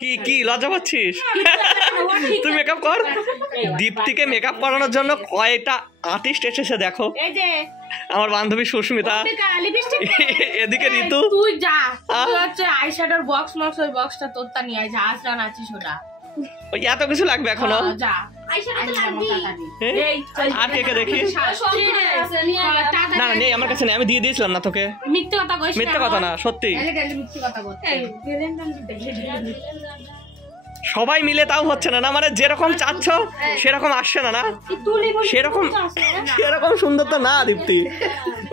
কি কি লজ্জা পাচ্ছিস? তুই মেকআপ কর। দীপ্তিকে মেকআপ করানোর জন্য কয়টা আর্টিস্ট এসেছে দেখো। এই যে আমার বান্ধবী সুস্মিতা, এদিকে ঋতু। তুই যা, তুই হচ্ছে আইশ্যাডোর বক্স মক্স, ওই বক্সটা তোরটা নিয়ে আয়, যা আজরা নাচিস ওটা। ওই এত কিছু লাগবে এখনো? যা আইশ্যাডো তো লাগবে। এই আর কে কে দেখি? না না নেই আমার কাছে, নেই। আমি দিয়ে দিয়েছিলাম না তোকে। মিথ্যে কথা কইছিস? মিথ্যে কথা না, সত্যি। মিথ্যে কথা বলছিস। সবাই মিলে তাও হচ্ছে না। না মানে যেরকম চাচ্ছ সেরকম আসছে না। না সেরকম সেরকম সুন্দর তো না দীপ্তি।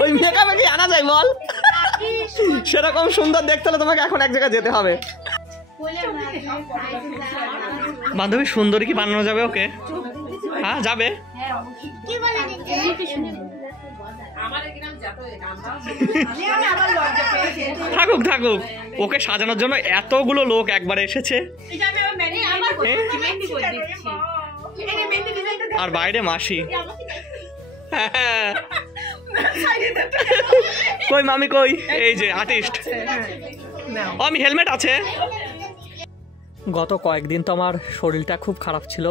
ওই মেকআপে কি আনা যায় বল? সেরকম সুন্দর দেখতে হলে তোমাকে এখন এক জায়গায় যেতে হবে। বান্ধবী সুন্দরী কি বানানো যাবে ওকে? হ্যাঁ যাবে। থাকুক থাকুক, ওকে সাজানোর জন্য এতগুলো লোক একবারে এসেছে। আর বাইরে মাসি। কই মামি কই? এই যে আর্টিস্ট। আমি হেলমেট আছে। গত কয়েকদিন তো আমার শরীরটা খুব খারাপ ছিল,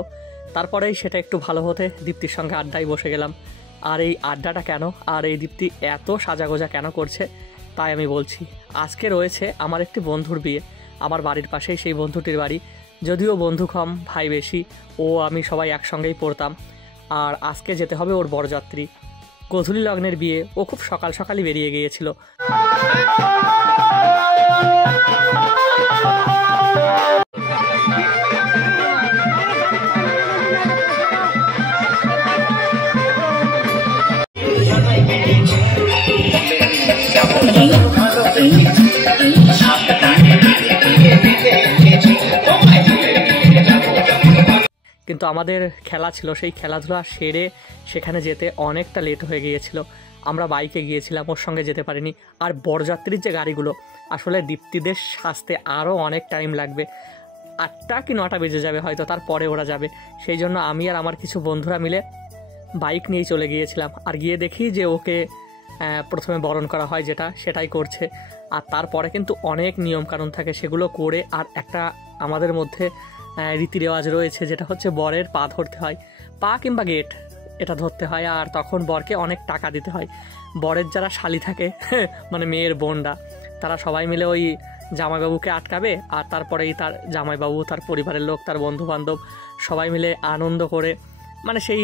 তারপরেই সেটা একটু ভালো হতে দীপ্তির সঙ্গে আড্ডায় বসে গেলাম। আর এই আড্ডাটা কেন, আর এই দীপ্তি এত সাজাগোজা কেন করছে তাই আমি বলছি। আজকে রয়েছে আমার একটি বন্ধুর বিয়ে, আমার বাড়ির পাশেই সেই বন্ধুটির বাড়ি। যদিও বন্ধু কম ভাই বেশি, ও আমি সবাই একসঙ্গেই পড়তাম। আর আজকে যেতে হবে ওর বরযাত্রী। গোধূলি লগ্নের বিয়ে, ও খুব সকাল সকালই বেরিয়ে গিয়েছিল। কিন্তু আমাদের খেলা ছিল, সেই খেলাধুলা সেরে সেখানে যেতে অনেকটা লেট হয়ে গিয়েছিল। আমরা বাইকে গিয়েছিলাম, ওর সঙ্গে যেতে পারিনি। আর বরযাত্রীর যে গাড়িগুলো, আসলে দীপ্তিদের সাজতে আরও অনেক টাইম লাগবে। 8টা কি 9টা বেজে যাবে হয়তো, তারপরে ওরা যাবে। সেই জন্য আমি আর আমার কিছু বন্ধুরা মিলে বাইক নিয়েই চলে গিয়েছিলাম। আর গিয়ে দেখি যে ওকে প্রথমে বরণ করা হয়, সেটাই করছে। আর তারপরে কিন্তু অনেক নিয়মকানুন থাকে, সেগুলো করে আর একটা আমাদের মধ্যে রীতি রেওয়াজ রয়েছে, যেটা হচ্ছে বরের পা ধরতে হয়, পা কিংবা গেট এটা ধরতে হয়। আর তখন বরকে অনেক টাকা দিতে হয়। বরের যারা শালি থাকে মানে মেয়ের বোনরা, তারা সবাই মিলে ওই জামাইবাবুকে আটকাবে। আর তারপরেই তার জামাইবাবু, তার পরিবারের লোক, তার বন্ধুবান্ধব সবাই মিলে আনন্দ করে মানে সেই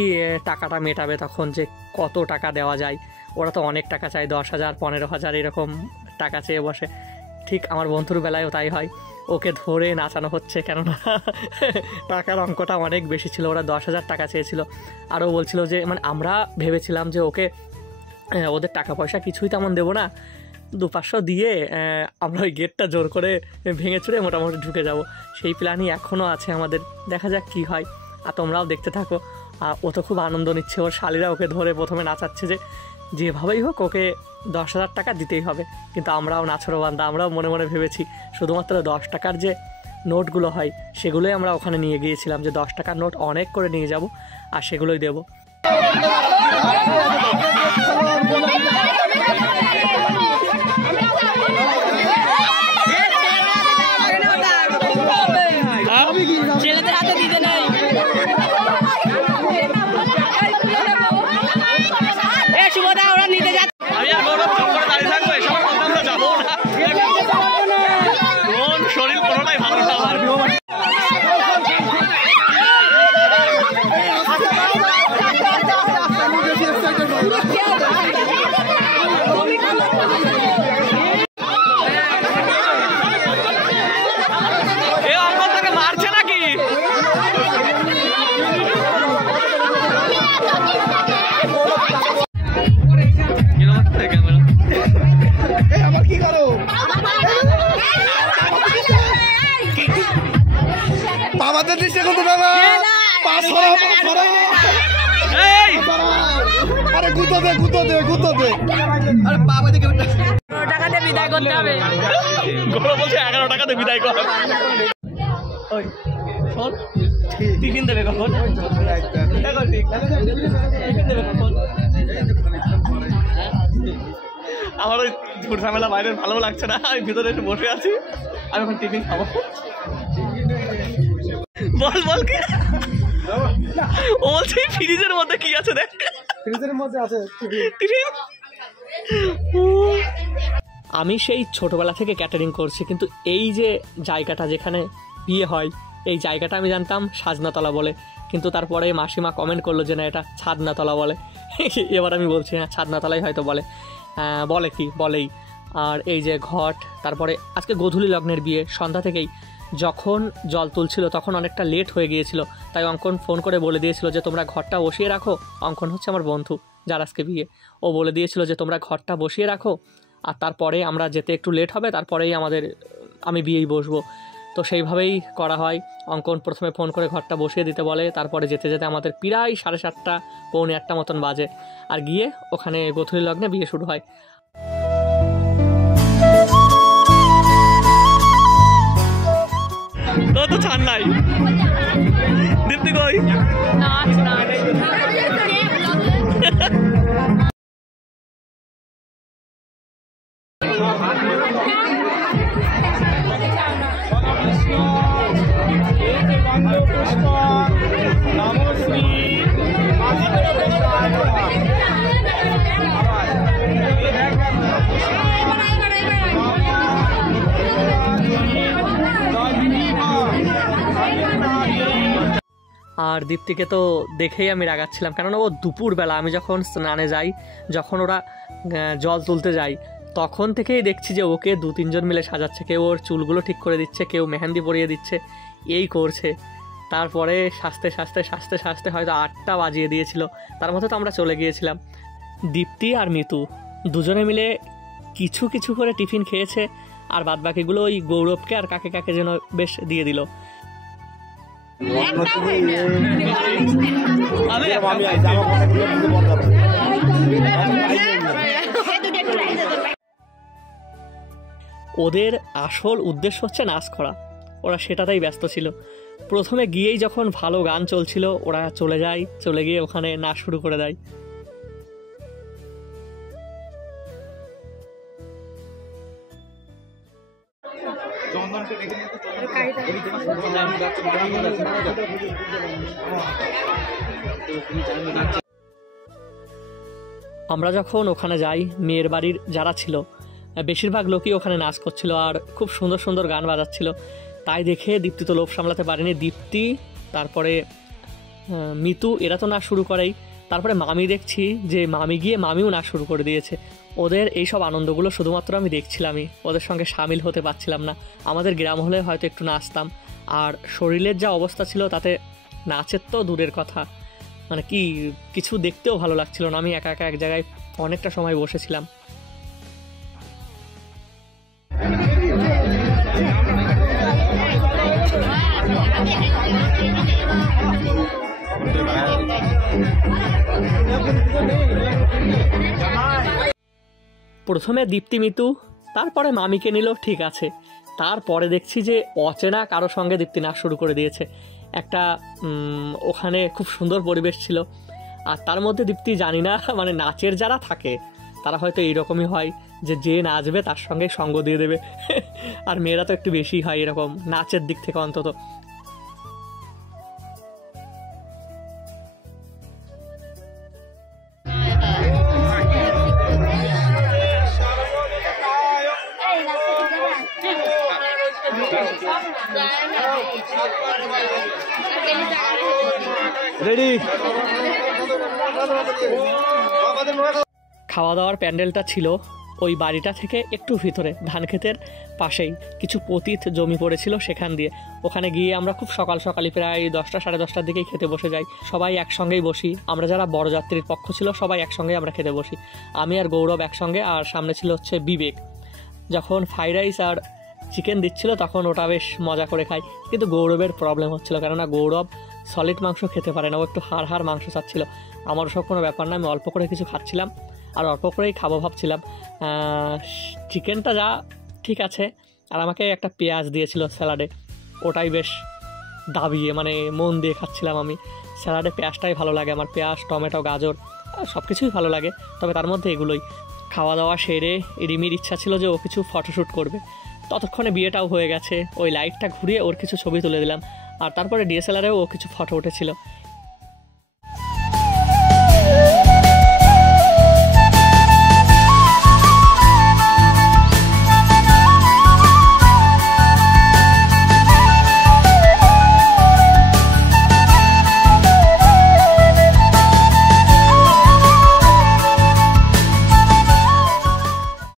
টাকাটা মেটাবে। তখন যে কত টাকা দেওয়া যায়, ওরা তো অনেক টাকা চায়, 10,000 15,000 এরকম টাকা চেয়ে বসে। ঠিক আমার বন্ধুর বেলায়ও তাই হয়, ওকে ধরে নাচানো হচ্ছে, কেননা টাকার অঙ্কটা অনেক বেশি ছিল। ওরা 10,000 টাকা চেয়েছিল। আরও বলছিল যে মানে আমরা ভেবেছিলাম যে ওকে ওদের টাকা পয়সা কিছুই তেমন দেবো না, 200-500 দিয়ে আমরা ওই গেটটা জোর করে ভেঙে চুড়ে মোটামুটি ঢুকে যাব। সেই প্ল্যানই এখনও আছে আমাদের, দেখা যাক কী হয়। আর তোমরাও দেখতে থাকো। ও তো খুব আনন্দ নিচ্ছে, ওর শালিরা ওকে ধরে প্রথমে নাচাচ্ছে যে যেভাবেই হোক ওকে 10,000 টাকা দিতেই হবে। কিন্তু আমরাও নাছড়ো বান্দা, আমরাও মনে মনে ভেবেছি শুধুমাত্র 10 টাকার যে নোটগুলো হয় সেগুলোই আমরা ওখানে নিয়ে গিয়েছিলাম, যে 10 টাকার নোট অনেক করে নিয়ে যাব আর সেগুলোই দেবো। ছেলেদের হাতে দিতে নাই। শুভদা ওরা নিতে যাচ্ছে। আমি আর গৌরব চুপ করে দাঁড়িয়ে থাকবো, এসব কথা আমরা যাবো না। মন শরীর কোনোটাই ভালো না আমার। এ অঙ্কল তাকে মারছে নাকি? আমাদের দৃষ্টি করতে দাদা আরে গুতো দে আরে বাবা দিকে টাকাতে বিদায় করতে হবে। গৌরব বলছে 11 টাকাতে বিদায় কর। ওই শোন, টিফিন দেবে কখন? আমার ওই ঝুট ঝামেলা বাইরের ভালো লাগছে না, আমি ভিতরে একটু বসে আছি। আমি এখন টিফিন খাবো। বল বল কি ও বলছে ফ্রিজের মধ্যে কি আছে দেখ। ফ্রিজের মধ্যে আছে আমি সেই ছোটবেলা থেকে ক্যাটারিং করছি, কিন্তু এই যে জায়গাটা যেখানে বিয়ে হয় এই জায়গাটা আমি জানতাম সাজনাতলা বলে, কিন্তু তারপরে মাসিমা কমেন্ট করলো যে না এটা ছাদনাতলা বলে। এবার আমি বলছি হ্যাঁ ছাদনাতলাই হয়তো বলে। বলে কি বলেই। আর এই যে ঘট, তারপরে আজকে গোধূলি লগ্নের বিয়ে, সন্ধ্যা থেকেই যখন জল তুলছিল তখন অনেকটা লেট হয়ে গিয়েছিল, তাই অঙ্কন ফোন করে বলে দিয়েছিল যে তোমরা ঘরটা বসিয়ে রাখো। অঙ্কন হচ্ছে আমার বন্ধু যার আজকে বিয়ে, ও বলে দিয়েছিল যে তোমরা ঘরটা বসিয়ে রাখো, আর তারপরে আমরা যেতে একটু লেট হবে, তারপরেই আমি বিয়েই বসবো। তো সেইভাবেই করা হয়। অঙ্কন প্রথমে ফোন করে ঘরটা বসিয়ে দিতে বলে, তারপরে যেতে যেতে আমাদের প্রায় 7:30 পৌনে 8টা মতন বাজে, আর গিয়ে ওখানে গোধূলি লগ্নে বিয়ে শুরু হয়। তো ছাড় নাই দীপ্তি কই আর দীপ্তিকে তো দেখেই আমি রাগাচ্ছিলাম, কেননা ও দুপুরবেলা আমি যখন স্নানে যাই, যখন ওরা জল তুলতে যায়, তখন থেকেই দেখছি যে ওকে 2-3 জন মিলে সাজাচ্ছে, কেউ ওর চুলগুলো ঠিক করে দিচ্ছে, কেউ মেহেন্দি পরিয়ে দিচ্ছে, এই করছে। তারপরে সাজতে সাজতে সাজতে সাজতে হয়তো 8টা বাজিয়ে দিয়েছিল, তার মধ্যে তো আমরা চলে গিয়েছিলাম। দীপ্তি আর মিতু দুজনে মিলে কিছু কিছু করে টিফিন খেয়েছে, আর বাদবাকিগুলো ওই গৌরবকে আর কাকে কাকে যেন বেশ দিয়ে দিল। ওদের আসল উদ্দেশ্য হচ্ছে নাচ করা, ওরা সেটাতেই ব্যস্ত ছিল। প্রথমে গিয়েই যখন ভালো গান চলছিল ওরা চলে যায়, চলে গিয়ে ওখানে নাচ শুরু করে দেয়। আমরা যখন ওখানে যাই, মেয়ের বাড়ির যারা ছিল বেশিরভাগ লোকই ওখানে নাচ করছিল আর খুব সুন্দর সুন্দর গান বাজাচ্ছিল, তাই দেখে দীপ্তি তো লোভ সামলাতে পারেনি। দীপ্তি, তারপরে মিতু, এরা তো নাচ শুরু করেই, তারপরে মামি দেখছি যে মামি গিয়ে মামিও নাচ শুরু করে দিয়েছে। ওদের এইসব আনন্দগুলো শুধুমাত্র আমি দেখছিলামই, ওদের সঙ্গে সামিল হতে পারছিলাম না। আমাদের গ্রাম হলে হয়তো একটু নাচতাম, আর শরীরের যা অবস্থা ছিল তাতে নাচের তো দূরের কথা, মানে কিছু দেখতেও ভালো লাগছিল না। আমি একা একা এক জায়গায় অনেকটা সময় বসেছিলাম। প্রথমে দীপ্তি মিতু, তারপরে মামিকে নিল, ঠিক আছে। তারপরে দেখছি যে অচেনা কারো সঙ্গে দীপ্তি নাচ শুরু করে দিয়েছে। একটা ওখানে খুব সুন্দর পরিবেশ ছিল, আর তার মধ্যে দীপ্তি জানি না, মানে নাচের যারা থাকে তারা হয়তো এইরকমই হয় যে নাচবে তার সঙ্গে সঙ্গ দিয়ে দেবে। আর মেয়েরা তো একটু বেশি হয় এরকম নাচের দিক থেকে অন্তত। খাওয়া দাওয়ার প্যান্ডেলটা ছিল ওই বাড়িটা থেকে একটু ভিতরে, ধান ক্ষেতের পাশেই কিছু পতিত জমি পড়েছিল সেখান দিয়ে। ওখানে গিয়ে আমরা খুব সকাল সকালই প্রায় 10টা সাড়ে 10টার দিকেই খেতে বসে যাই। সবাই একসঙ্গেই বসি, আমরা যারা বরযাত্রীর পক্ষ ছিল সবাই একসঙ্গেই আমরা খেতে বসি। আমি আর গৌরব একসঙ্গে, আর সামনে ছিল হচ্ছে বিবেক। যখন ফ্রাইড রাইস আর চিকেন দিচ্ছিল তখন ওটা বেশ মজা করে খাই, কিন্তু গৌরবের প্রবলেম হচ্ছিল, কেননা গৌরব সলিড মাংস খেতে পারে না, ও একটু হাড় মাংস চাচ্ছিল। আমার সব কোনো ব্যাপার না, আমি অল্প করে কিছু খাচ্ছিলাম আর অল্প করেই খাবো ভাবছিলাম। চিকেনটা যা ঠিক আছে, আর আমাকে একটা পেঁয়াজ দিয়েছিল স্যালাডে, ওটাই বেশ দাবিয়ে মানে মন দিয়ে খাচ্ছিলাম আমি। স্যালাডে পেঁয়াজটাই ভালো লাগে আমার, পেঁয়াজ, টমেটো, গাজর সব কিছুই ভালো লাগে, তবে তার মধ্যে এগুলোই। খাওয়া দাওয়া সেরে রিমির ইচ্ছা ছিল যে ও কিছু ফটোশ্যুট করবে, ততক্ষণে বিয়েটাও হয়ে গেছে। ওই লাইটটা ঘুরিয়ে ওর কিছু ছবি তুলে দিলাম, আর তারপরে ডিএসএলআরেও ও কিছু ফটো উঠেছিল।